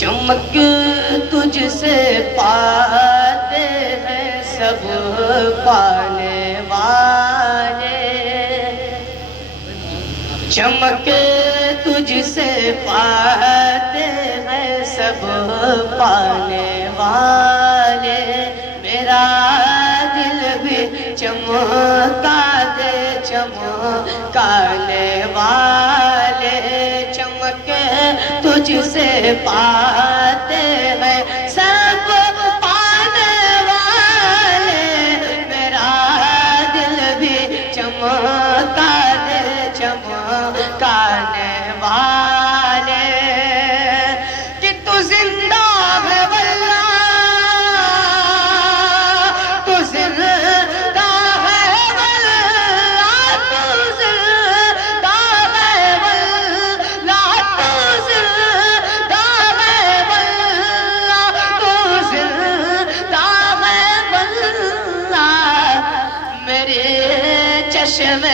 چمک تجھ سے پاتے ہیں سب پانے والے، چمک تجھ سے پاتے ہیں سب پانے والے، میرا دل بھی چمکا دے چمکانے والے، چمک تجھ سے پاتے ہیں سب پانے والے، میرا دل بھی چمکا دے چمکانے والے، کہ تو زندہ ہے واللہ، تو زندہ ہے واللہ، تو زندہ ہے واللہ، تو زندہ ہے واللہ، تو زندہ ہے واللہ، میرے چشم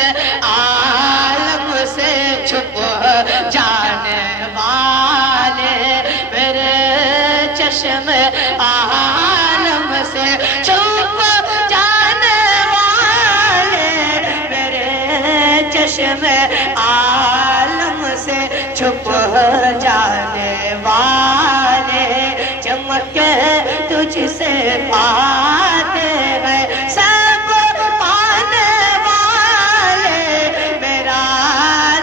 عالم سے چھپ جانے والے، میرے چشم عالم سے چھپ جانے والے، میرے چشم عالم سے چھپ جانے والے، چمک تجھ سے پاتے ہیں سب پانے والے، میرا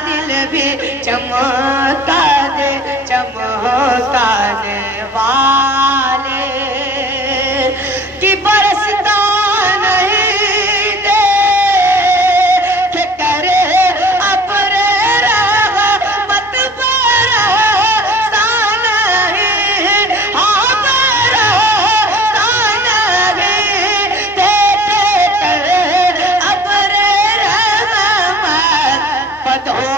دل بھی چمکا دے چمکانے والے، کہ برستا نہیں دیکھ کر ابر رحمت، برستا نہیں، ہاں برستا نہیں دیکھ کر ابر رحمت، پدوں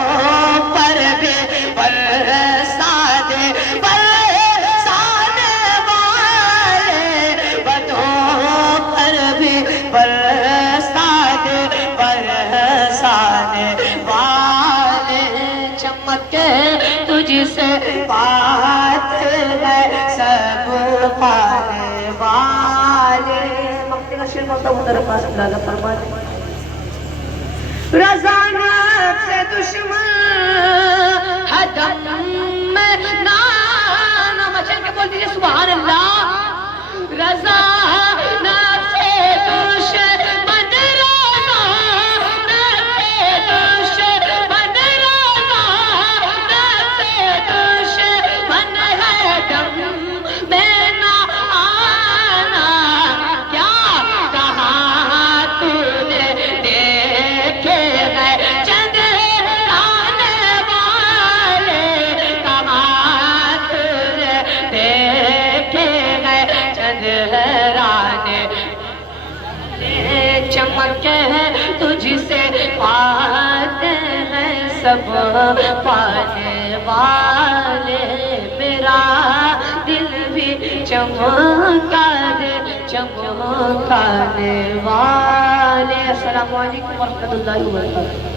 پر بھی برسا دے برسانے والے، پدوں پر بھی برسا دے برسانے والے، چمک تجھ سے پاتے ہیں سب پانے والے، مقتے کا شیر مقتا ہوں در پاس لاغا فرمانے، رضا نفس دشمن حدم میں نانا، مچھل کے بول دیجئے سبحان اللہ، رضا نفس دشمن، رضا نفس دشمن، رضا نفس دشمن حدم میں نہ آنا، کیا کہا تو نے دیکھے گئے چند آنے والے، کہاں تو نے دیکھے گئے چند آنے، چمک تجھ سے پاتے ہیں سب پانے والے، میرا دل بھی چمکا دے چمکانے والے۔ السلام علیکم ورحمۃ اللہ وبرکاتہ۔